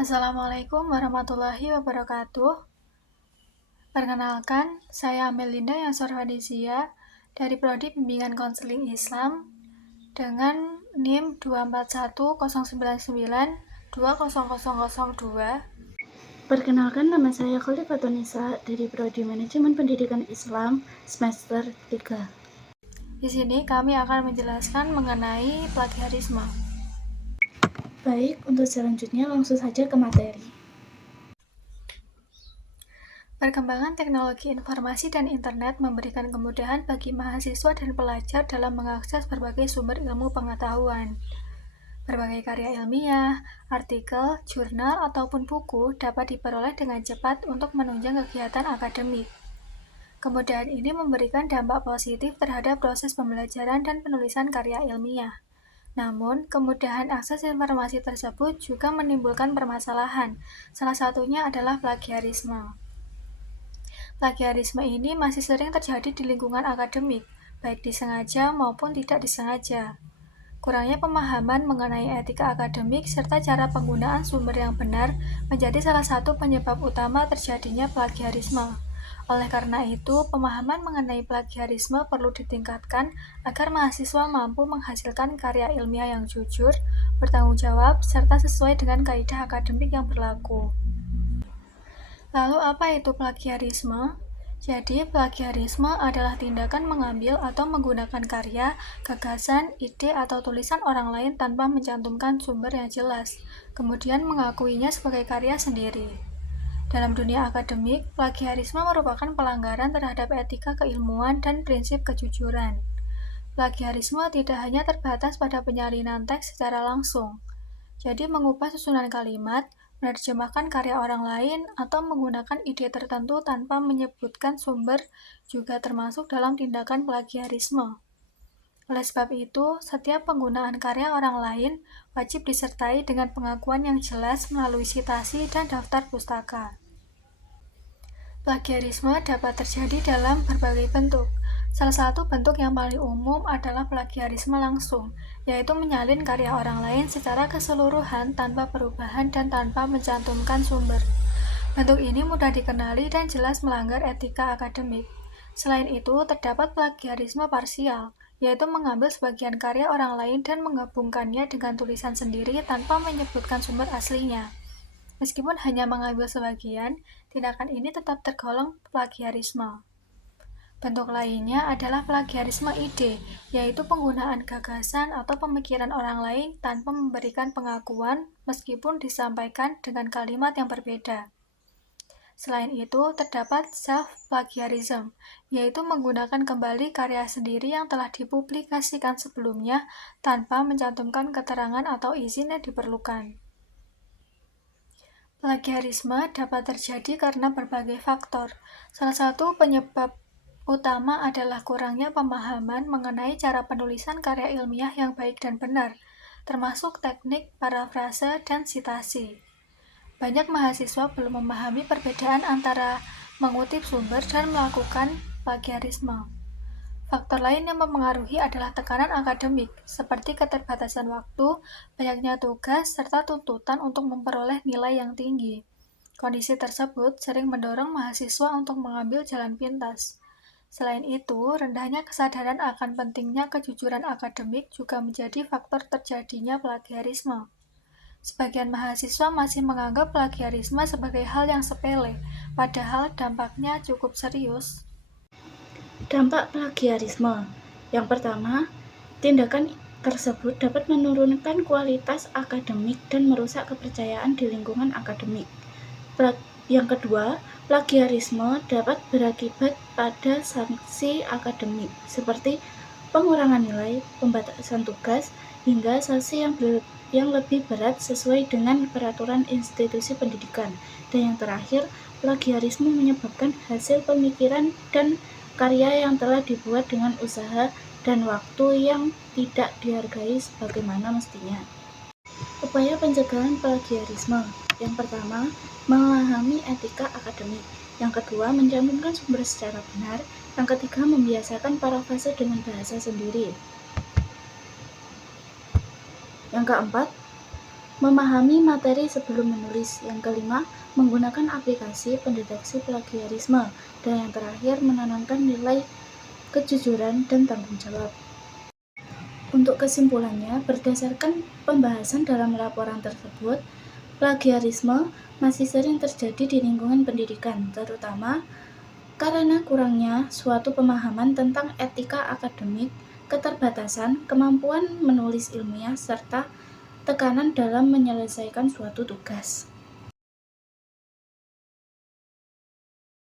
Assalamualaikum warahmatullahi wabarakatuh. Perkenalkan, saya Amelinda Yansor Hadisia dari Prodi Bimbingan Konseling Islam dengan NIM 24199200002. Perkenalkan, nama saya Khalifatunisa dari Prodi Manajemen Pendidikan Islam semester 3. Di sini kami akan menjelaskan mengenai plagiarisme. Baik, untuk selanjutnya langsung saja ke materi. Perkembangan teknologi informasi dan internet memberikan kemudahan bagi mahasiswa dan pelajar dalam mengakses berbagai sumber ilmu pengetahuan. Berbagai karya ilmiah, artikel, jurnal, ataupun buku dapat diperoleh dengan cepat untuk menunjang kegiatan akademik. Kemudahan ini memberikan dampak positif terhadap proses pembelajaran dan penulisan karya ilmiah. Namun, kemudahan akses informasi tersebut juga menimbulkan permasalahan. Salah satunya adalah plagiarisme. Plagiarisme ini masih sering terjadi di lingkungan akademik, baik disengaja maupun tidak disengaja. Kurangnya pemahaman mengenai etika akademik serta cara penggunaan sumber yang benar menjadi salah satu penyebab utama terjadinya plagiarisme. Oleh karena itu, pemahaman mengenai plagiarisme perlu ditingkatkan agar mahasiswa mampu menghasilkan karya ilmiah yang jujur, bertanggung jawab, serta sesuai dengan kaidah akademik yang berlaku. Lalu apa itu plagiarisme? Jadi, plagiarisme adalah tindakan mengambil atau menggunakan karya, gagasan, ide, atau tulisan orang lain tanpa mencantumkan sumber yang jelas, kemudian mengakuinya sebagai karya sendiri. Dalam dunia akademik, plagiarisme merupakan pelanggaran terhadap etika keilmuan dan prinsip kejujuran. Plagiarisme tidak hanya terbatas pada penyalinan teks secara langsung, jadi mengubah susunan kalimat, menerjemahkan karya orang lain, atau menggunakan ide tertentu tanpa menyebutkan sumber juga termasuk dalam tindakan plagiarisme. Oleh sebab itu, setiap penggunaan karya orang lain wajib disertai dengan pengakuan yang jelas melalui sitasi dan daftar pustaka. Plagiarisme dapat terjadi dalam berbagai bentuk. Salah satu bentuk yang paling umum adalah plagiarisme langsung, yaitu menyalin karya orang lain secara keseluruhan tanpa perubahan dan tanpa mencantumkan sumber. Bentuk ini mudah dikenali dan jelas melanggar etika akademik. Selain itu, terdapat plagiarisme parsial, yaitu mengambil sebagian karya orang lain dan menggabungkannya dengan tulisan sendiri tanpa menyebutkan sumber aslinya. Meskipun hanya mengambil sebagian, tindakan ini tetap tergolong plagiarisme. Bentuk lainnya adalah plagiarisme ide, yaitu penggunaan gagasan atau pemikiran orang lain tanpa memberikan pengakuan meskipun disampaikan dengan kalimat yang berbeda. Selain itu, terdapat self-plagiarism, yaitu menggunakan kembali karya sendiri yang telah dipublikasikan sebelumnya tanpa mencantumkan keterangan atau izin yang diperlukan. Plagiarisme dapat terjadi karena berbagai faktor. Salah satu penyebab utama adalah kurangnya pemahaman mengenai cara penulisan karya ilmiah yang baik dan benar, termasuk teknik parafrase dan sitasi. Banyak mahasiswa belum memahami perbedaan antara mengutip sumber dan melakukan plagiarisme. Faktor lain yang mempengaruhi adalah tekanan akademik, seperti keterbatasan waktu, banyaknya tugas, serta tuntutan untuk memperoleh nilai yang tinggi. Kondisi tersebut sering mendorong mahasiswa untuk mengambil jalan pintas. Selain itu, rendahnya kesadaran akan pentingnya kejujuran akademik juga menjadi faktor terjadinya plagiarisme. Sebagian mahasiswa masih menganggap plagiarisme sebagai hal yang sepele, padahal dampaknya cukup serius. Dampak plagiarisme. Yang pertama, tindakan tersebut dapat menurunkan kualitas akademik dan merusak kepercayaan di lingkungan akademik. Yang kedua, plagiarisme dapat berakibat pada sanksi akademik, seperti pengurangan nilai, pembatasan tugas, hingga sanksi yang lebih berat sesuai dengan peraturan institusi pendidikan. Dan yang terakhir, plagiarisme menyebabkan hasil pemikiran dan karya yang telah dibuat dengan usaha dan waktu yang tidak dihargai sebagaimana mestinya. Upaya pencegahan plagiarisme. Yang pertama, memahami etika akademik. Yang kedua, mencantumkan sumber secara benar. Yang ketiga, membiasakan parafrase dengan bahasa sendiri. Yang keempat, Memahami materi sebelum menulis. Yang kelima, menggunakan aplikasi pendeteksi plagiarisme. Dan yang terakhir, menanamkan nilai kejujuran dan tanggung jawab. Untuk kesimpulannya, berdasarkan pembahasan dalam laporan tersebut, plagiarisme masih sering terjadi di lingkungan pendidikan, terutama karena kurangnya suatu pemahaman tentang etika akademik, keterbatasan kemampuan menulis ilmiah, serta tekanan dalam menyelesaikan suatu tugas.